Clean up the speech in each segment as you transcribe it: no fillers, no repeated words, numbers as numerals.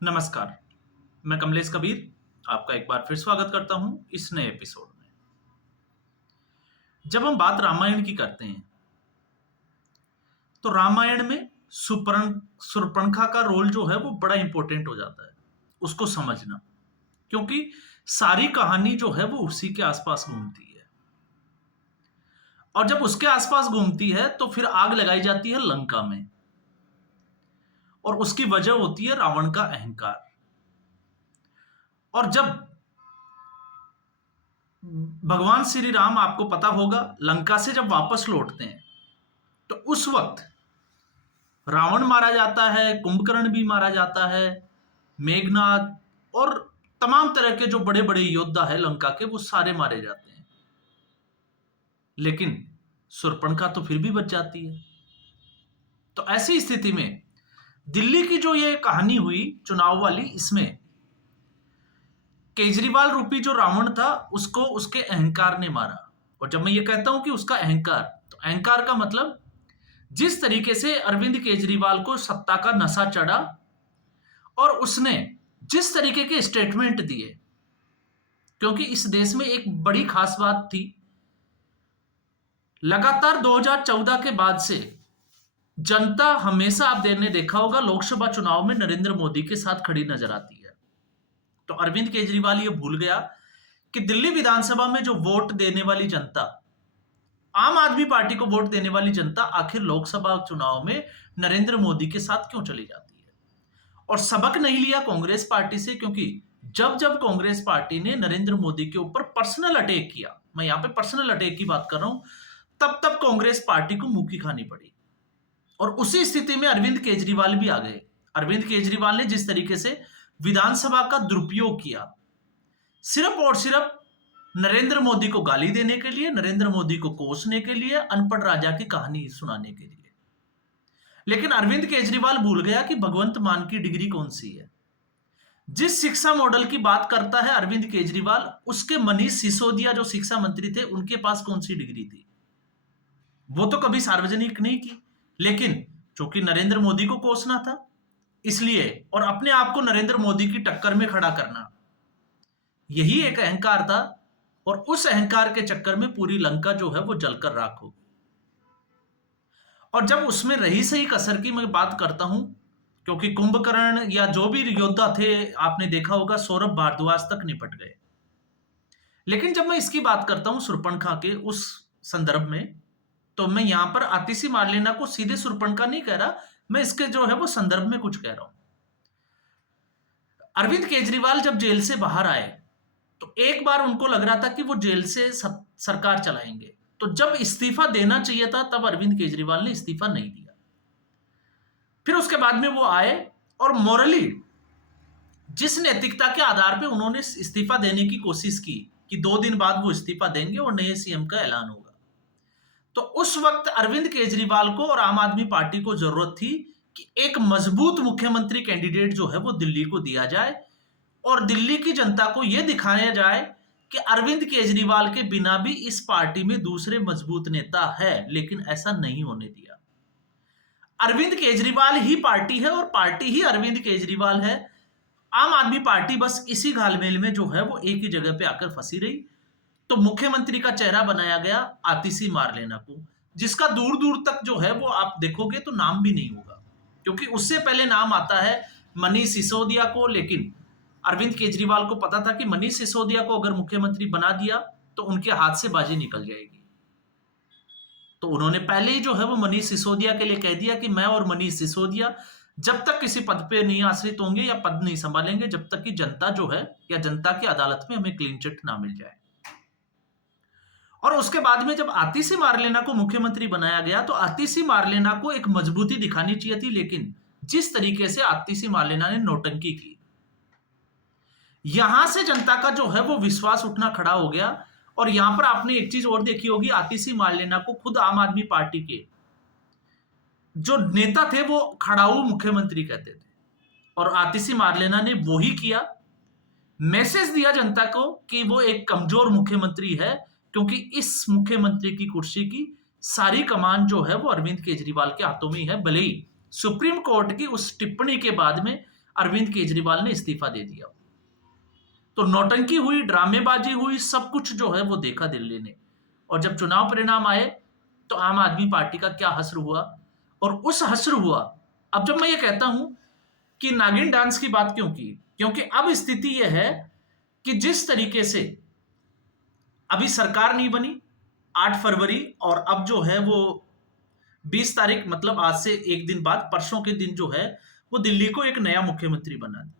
नमस्कार, मैं कमलेश कबीर आपका एक बार फिर स्वागत करता हूं इस नए एपिसोड में। जब हम बात रामायण की करते हैं, तो रामायण में शूर्पणखा का रोल जो है वो बड़ा इंपॉर्टेंट हो जाता है, उसको समझना। क्योंकि सारी कहानी जो है वो उसी के आसपास घूमती है, और जब उसके आसपास घूमती है तो फिर आग लगाई जाती है लंका में, और उसकी वजह होती है रावण का अहंकार। और जब भगवान श्री राम, आपको पता होगा, लंका से जब वापस लौटते हैं तो उस वक्त रावण मारा जाता है, कुंभकर्ण भी मारा जाता है, मेघनाद और तमाम तरह के जो बड़े बड़े योद्धा है लंका के, वो सारे मारे जाते हैं। लेकिन शूर्पणखा तो फिर भी बच जाती है। तो ऐसी स्थिति में दिल्ली की जो ये कहानी हुई चुनाव वाली, इसमें केजरीवाल रूपी जो रावण था उसको उसके अहंकार ने मारा। और जब मैं ये कहता हूं कि उसका अहंकार, तो अहंकार का मतलब जिस तरीके से अरविंद केजरीवाल को सत्ता का नशा चढ़ा और उसने जिस तरीके के स्टेटमेंट दिए। क्योंकि इस देश में एक बड़ी खास बात थी, लगातार 2014 के बाद से जनता हमेशा, आपने देखा होगा, लोकसभा चुनाव में नरेंद्र मोदी के साथ खड़ी नजर आती है। तो अरविंद केजरीवाल ये भूल गया कि दिल्ली विधानसभा में जो वोट देने वाली जनता, आम आदमी पार्टी को वोट देने वाली जनता, आखिर लोकसभा चुनाव में नरेंद्र मोदी के साथ क्यों चली जाती है। और सबक नहीं लिया कांग्रेस पार्टी से, क्योंकि जब जब कांग्रेस पार्टी ने नरेंद्र मोदी के ऊपर पर्सनल अटैक किया, मैं यहां पे पर्सनल अटैक की बात कर रहा हूं, तब तब कांग्रेस पार्टी को मुंह की खानी पड़ी। और उसी स्थिति में अरविंद केजरीवाल भी आ गए। अरविंद केजरीवाल ने जिस तरीके से विधानसभा का दुरुपयोग किया, सिर्फ और सिर्फ नरेंद्र मोदी को गाली देने के लिए, नरेंद्र मोदी को कोसने के लिए, अनपढ़ राजा की कहानी सुनाने के लिए। लेकिन अरविंद केजरीवाल भूल गया कि भगवंत मान की डिग्री कौन सी है। जिस शिक्षा मॉडल की बात करता है अरविंद केजरीवाल, उसके मनीष सिसोदिया जो शिक्षा मंत्री थे, उनके पास कौन सी डिग्री थी। वो तो कभी सार्वजनिक नहीं की, लेकिन चूंकि नरेंद्र मोदी को कोसना था इसलिए, और अपने आप को नरेंद्र मोदी की टक्कर में खड़ा करना, यही एक अहंकार था। और उस अहंकार के चक्कर में पूरी लंका जो है वो जलकर राख हो गई। और जब उसमें रही सही कसर की मैं बात करता हूं, क्योंकि कुंभकर्ण या जो भी योद्धा थे, आपने देखा होगा, सौरभ भारद्वाज तक निपट गए। लेकिन जब मैं इसकी बात करता हूं शूर्पणखा के उस संदर्भ में, तो मैं यहां पर आतिशी मार्लेना को सीधे शूर्पणखा नहीं कह रहा, मैं इसके जो है वो संदर्भ में कुछ कह रहा हूं। अरविंद केजरीवाल जब जेल से बाहर आए तो एक बार उनको लग रहा था कि वो जेल से सरकार चलाएंगे। तो जब इस्तीफा देना चाहिए था तब अरविंद केजरीवाल ने इस्तीफा नहीं दिया। फिर उसके बाद में वो आए और मॉरली जिस नैतिकता के आधार पे उन्होंने इस्तीफा देने की कोशिश की कि 2 दिन बाद वो इस्तीफा देंगे और नए सीएम का ऐलान होगा, तो उस वक्त अरविंद केजरीवाल को और आम आदमी पार्टी को जरूरत थी कि एक मजबूत मुख्यमंत्री कैंडिडेट जो है वो दिल्ली को दिया जाए और दिल्ली की जनता को यह दिखाया जाए कि अरविंद केजरीवाल के बिना भी इस पार्टी में दूसरे मजबूत नेता है। लेकिन ऐसा नहीं होने दिया। अरविंद केजरीवाल ही पार्टी है और पार्टी ही अरविंद केजरीवाल है। आम आदमी पार्टी बस इसी घालमेल में जो है वो एक ही जगह पे आकर फंसी रही। तो मुख्यमंत्री का चेहरा बनाया गया आतिशी मार्लेना को, जिसका दूर दूर तक जो है वो आप देखोगे तो नाम भी नहीं होगा, क्योंकि उससे पहले नाम आता है मनीष सिसोदिया को। लेकिन अरविंद केजरीवाल को पता था कि मनीष सिसोदिया को अगर मुख्यमंत्री बना दिया तो उनके हाथ से बाजी निकल जाएगी। तो उन्होंने पहले ही जो है वो मनीष सिसोदिया के लिए कह दिया कि मैं और मनीष सिसोदिया जब तक किसी पद पे नहीं आश्रित होंगे या पद नहीं संभालेंगे, जब तक कि जनता जो है या जनता की अदालत में हमें क्लीन चिट ना मिल जाए। और उसके बाद में जब आतिशी मार्लेना को मुख्यमंत्री बनाया गया तो आतिशी मार्लेना को एक मजबूती दिखानी चाहिए थी, लेकिन जिस तरीके से आतिशी मार्लेना ने नौटंकी की, यहां से जनता का जो है वो विश्वास उठना खड़ा हो गया। और यहां पर आपने एक चीज और देखी होगी, आतिशी मार्लेना को खुद आम आदमी पार्टी के जो नेता थे वो खड़ाऊ मुख्यमंत्री कहते थे, और आतिशी मार्लेना ने वो ही किया। मैसेज दिया जनता को कि वो एक कमजोर मुख्यमंत्री है, क्योंकि इस मुख्यमंत्री की कुर्सी की सारी कमान जो है वो अरविंद केजरीवाल के हाथों में ही है। भले ही सुप्रीम कोर्ट की उस टिप्पणी के बाद में अरविंद केजरीवाल ने इस्तीफा दे दिया। तो नौटंकी हुई, ड्रामेबाजी हुई, सब कुछ जो है वो देखा दिल्ली ने। और जब चुनाव परिणाम आए तो आम आदमी पार्टी का क्या हश्र हुआ, और उस हश्र हुआ। अब जब मैं ये कहता हूं कि नागिन डांस की बात क्यों की, क्योंकि अब स्थिति यह है कि जिस तरीके से अभी सरकार नहीं बनी 8 फरवरी, और अब जो है वो 20 तारीख, मतलब आज से एक दिन बाद, परसों के दिन जो है वो दिल्ली को एक नया मुख्यमंत्री बना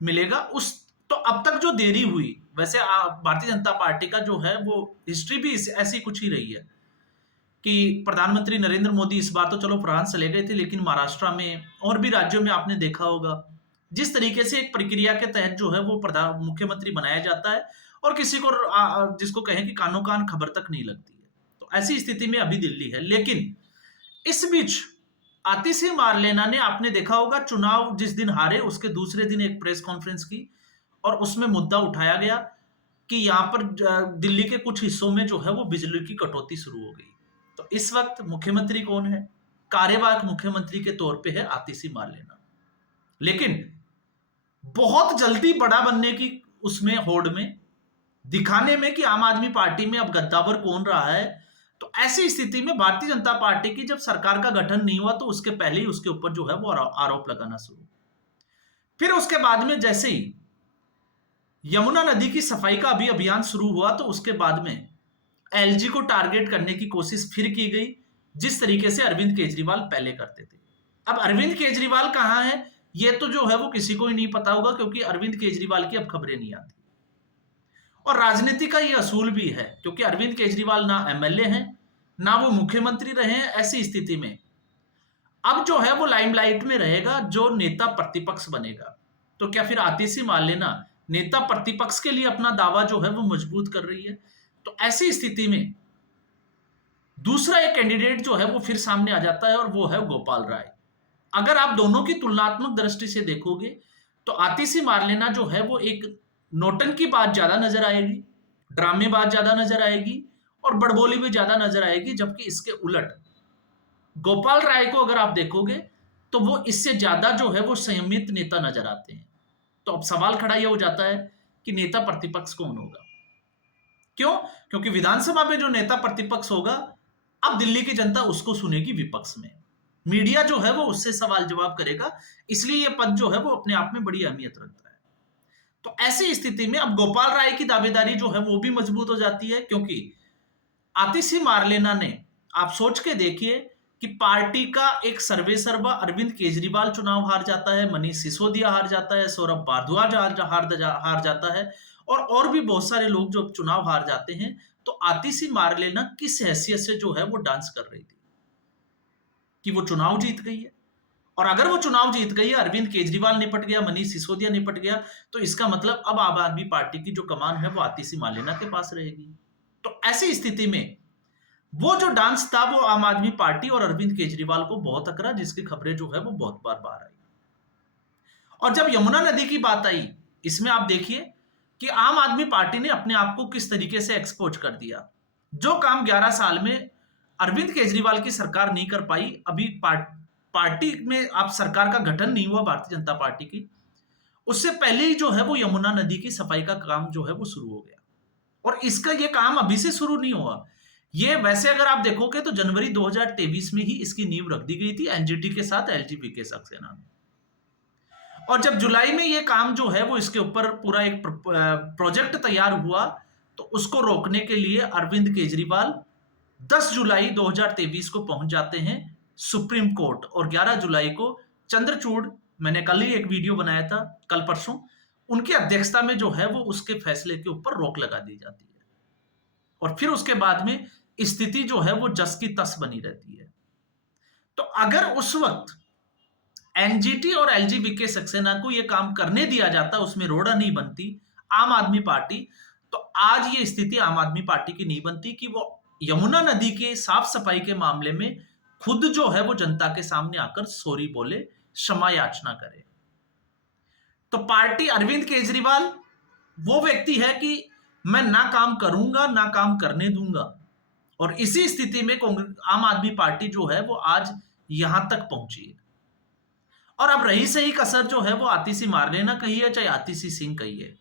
मिलेगा। उस तो अब तक जो देरी हुई, वैसे भारतीय जनता पार्टी का जो है वो हिस्ट्री भी ऐसी कुछ ही रही है कि प्रधानमंत्री नरेंद्र मोदी इस बार तो चलो फ्रांस चले गए थे, लेकिन महाराष्ट्र में और भी राज्यों में आपने देखा होगा जिस तरीके से एक प्रक्रिया के तहत जो है वो प्रधान मुख्यमंत्री बनाया जाता है, और किसी को जिसको कहें कि कानो कान खबर तक नहीं लगती है। तो ऐसी स्थिति में अभी दिल्ली है। लेकिन इस बीच आतिशी मार्लेना ने, आपने देखा होगा, चुनाव जिस दिन हारे उसके दूसरे दिन एक प्रेस कॉन्फ्रेंस की, और उसमें मुद्दा उठाया गया कि यहां पर दिल्ली के कुछ हिस्सों में जो है वो बिजली की कटौती शुरू हो गई। तो इस वक्त मुख्यमंत्री कौन है? कार्यवाहक मुख्यमंत्री के तौर पे है आतिशी मार्लेना। लेकिन बहुत जल्दी बड़ा बनने की उसमें होड़ में, दिखाने में कि आम आदमी पार्टी में अब गद्दावर कौन रहा है, तो ऐसी स्थिति में भारतीय जनता पार्टी की जब सरकार का गठन नहीं हुआ तो उसके पहले ही उसके ऊपर जो है वो आरोप लगाना शुरू। फिर उसके बाद में जैसे ही यमुना नदी की सफाई का अभी अभियान शुरू हुआ तो उसके बाद में एलजी को टारगेट करने की कोशिश फिर की गई, जिस तरीके से अरविंद केजरीवाल पहले करते थे। अब अरविंद केजरीवाल कहां है ये तो जो है वो किसी को ही नहीं पता होगा, क्योंकि अरविंद केजरीवाल की अब खबरें नहीं आती। और राजनीति का ये असूल भी है, क्योंकि अरविंद केजरीवाल ना एमएलए हैं ना वो मुख्यमंत्री रहे हैं। ऐसी स्थिति में अब जो है वो लाइमलाइट में रहेगा जो नेता प्रतिपक्ष बनेगा। तो क्या फिर आतिशी मार्लेना नेता प्रतिपक्ष के लिए अपना दावा जो है वो मजबूत कर रही है? तो ऐसी स्थिति में दूसरा एक कैंडिडेट जो है वो फिर सामने आ जाता है, और वो है गोपाल राय। अगर आप दोनों की तुलनात्मक दृष्टि से देखोगे तो आतिशी मार्लेना जो है वो एक नौटंकी बात ज्यादा नजर आएगी, ड्रामेबाज ज्यादा नजर आएगी, और बड़बोली भी ज्यादा नजर आएगी। जबकि इसके उलट गोपाल राय को अगर आप देखोगे तो वो इससे ज्यादा जो है वो संयमित नेता नजर आते हैं। तो अब सवाल खड़ा यह हो जाता है कि नेता प्रतिपक्ष कौन होगा? क्यों? क्योंकि विधानसभा में जो नेता प्रतिपक्ष होगा, अब दिल्ली की जनता उसको सुनेगी विपक्ष में, मीडिया जो है वो उससे सवाल जवाब करेगा, इसलिए यह पद जो है वो अपने आप में बड़ी अहमियत रखता है। तो ऐसी स्थिति में अब गोपाल राय की दावेदारी जो है वो भी मजबूत हो जाती है, क्योंकि आतिशी मार्लेना ने, आप सोच के देखिए कि पार्टी का एक सर्वे सर्वा, अरविंद केजरीवाल चुनाव हार जाता है, मनीष सिसोदिया हार जाता है, सौरभ भारद्वाज हार जाता है, और भी बहुत सारे लोग जो चुनाव हार जाते हैं। तो आतिशी मार्लेना किस हैसियत से जो है वो डांस कर रही थी कि वो चुनाव जीत गई है। और अगर वो चुनाव जीत गई है, अरविंद केजरीवाल निपट गया, मनीष सिसोदिया निपट गया, तो इसका मतलब अब आम आदमी पार्टी की जो कमान है वो आतिशी मार्लेना के पास रहेगी। तो ऐसी स्थिति में वो जो डांस था वो आम आदमी पार्टी और अरविंद केजरीवाल को बहुत अकरा, जिसकी खबरें जो है वो बहुत बार बाहर आई। और जब यमुना नदी की बात आई, इसमें आप देखिए कि आम आदमी पार्टी ने अपने आप को किस तरीके से एक्सपोज कर दिया। जो काम 11 साल में अरविंद केजरीवाल की सरकार नहीं कर पाई, अभी पार्टी में आप सरकार का गठन नहीं हुआ भारतीय जनता पार्टी की, उससे पहले ही जो है वो यमुना नदी की सफाई का काम जो है वो शुरू हो गया। और इसका ये काम अभी से शुरू नहीं हुआ, ये वैसे अगर आप देखोगे तो जनवरी 2023 में ही इसकी नींव रख दी गई थी एनजीटी के साथ, एलजीपी के सक्सेना में। और जब जुलाई में ये काम जो है वो इसके ऊपर पूरा एक प्रोजेक्ट तैयार हुआ, तो उसको रोकने के लिए अरविंद केजरीवाल 10 जुलाई 2023 को पहुंच जाते हैं सुप्रीम कोर्ट, और 11 जुलाई को चंद्रचूड़, मैंने कल ही एक वीडियो बनाया था, कल परसों, उनकी अध्यक्षता में जो है वो उसके फैसले के ऊपर रोक लगा दी जाती है। और फिर उसके बाद में स्थिति जो है वो जस की तस बनी रहती है। तो अगर उस वक्त एनजीटी और एलजीबी के सक्सेना को यह काम करने दिया जाता, उसमें रोड़ा नहीं बनती आम आदमी पार्टी, तो आज ये स्थिति आम आदमी पार्टी की नहीं बनती कि वो यमुना नदी के साफ सफाई के मामले में खुद जो है वो जनता के सामने आकर सॉरी बोले, क्षमा याचना करे। तो पार्टी, अरविंद केजरीवाल वो व्यक्ति है कि मैं ना काम करूंगा ना काम करने दूंगा, और इसी स्थिति में आम आदमी पार्टी जो है वो आज यहां तक पहुंची है। और अब रही सही कसर जो है वो आतिशी मारलेना कही है, चाहे आतिशी सिंह कही है,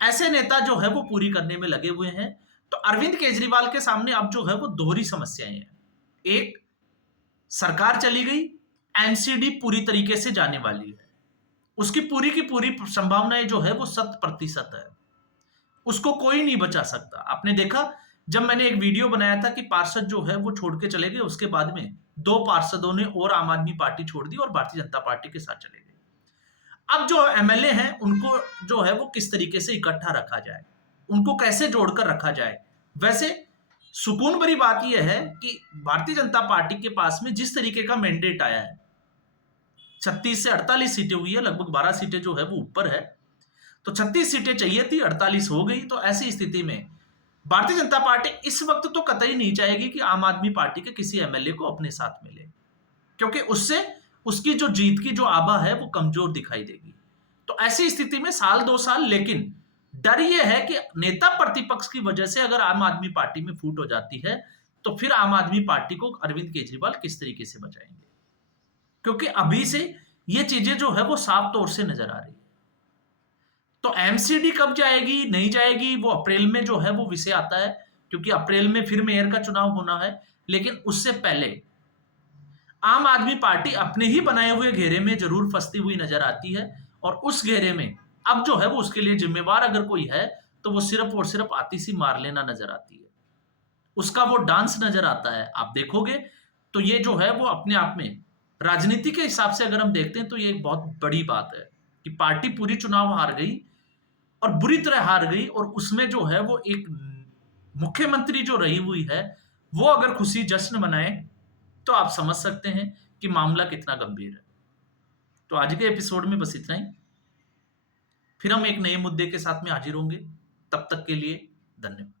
ऐसे नेता जो है वो पूरी करने में लगे हुए हैं। तो अरविंद केजरीवाल के सामने अब जो है वो दोहरी समस्याएं हैं। एक, सरकार चली गई, एनसीडी पूरी तरीके से जाने वाली है, उसकी पूरी की पूरी संभावनाएं जो है वो 100% है, उसको कोई नहीं बचा सकता। आपने देखा, जब मैंने एक वीडियो बनाया था कि पार्षद जो है वो छोड़ के चले गए, उसके बाद में 2 पार्षदों ने और आम आदमी पार्टी छोड़ दी और भारतीय जनता पार्टी के साथ चले गए। अब जो एमएलए हैं उनको जो है वो किस तरीके से इकट्ठा रखा जाए, उनको कैसे जोड़कर रखा जाए। वैसे सुकून भरी बात यह है कि भारतीय जनता पार्टी के पास में जिस तरीके का मैंडेट आया है, 36 से 48 सीटें हुई है, लगभग 12 सीटें जो है वो ऊपर है। तो 36 सीटें चाहिए थी, 48 हो गई। तो ऐसी स्थिति में भारतीय जनता पार्टी इस वक्त तो कतई नहीं चाहेगी कि आम आदमी पार्टी के किसी एमएलए को अपने साथ मिले, क्योंकि उससे उसकी जो जीत की जो आभा है वो कमजोर दिखाई देगी। तो ऐसी स्थिति में साल 2 साल, लेकिन डर यह है कि नेता प्रतिपक्ष की वजह से अगर आम आदमी पार्टी में फूट हो जाती है तो फिर आम आदमी पार्टी को अरविंद केजरीवाल किस तरीके से बचाएंगे, क्योंकि अभी से ये चीजें जो है वो साफ तौर से नजर आ रही है। तो एमसीडी कब जाएगी नहीं जाएगी वो अप्रैल में जो है वो विषय आता है, क्योंकि अप्रैल में फिर मेयर का चुनाव होना है। लेकिन उससे पहले आम आदमी पार्टी अपने ही बनाए हुए घेरे में जरूर फंसती हुई नजर आती है, और उस घेरे में अब जो है वो उसके लिए जिम्मेवार अगर कोई है तो वो सिर्फ और सिर्फ आतिशी मारलेना नजर आती है, उसका वो डांस नजर आता है। आप देखोगे तो ये जो है वो अपने आप में राजनीति के हिसाब से अगर हम देखते हैं तो ये एक बहुत बड़ी बात है कि पार्टी पूरी चुनाव हार गई और बुरी तरह हार गई, और उसमें जो है वो एक मुख्यमंत्री जो रही हुई है वो अगर खुशी जश्न मनाए तो आप समझ सकते हैं कि मामला कितना गंभीर है। तो आज के एपिसोड में बस इतना ही, फिर हम एक नए मुद्दे के साथ में हाजिर होंगे। तब तक के लिए धन्यवाद।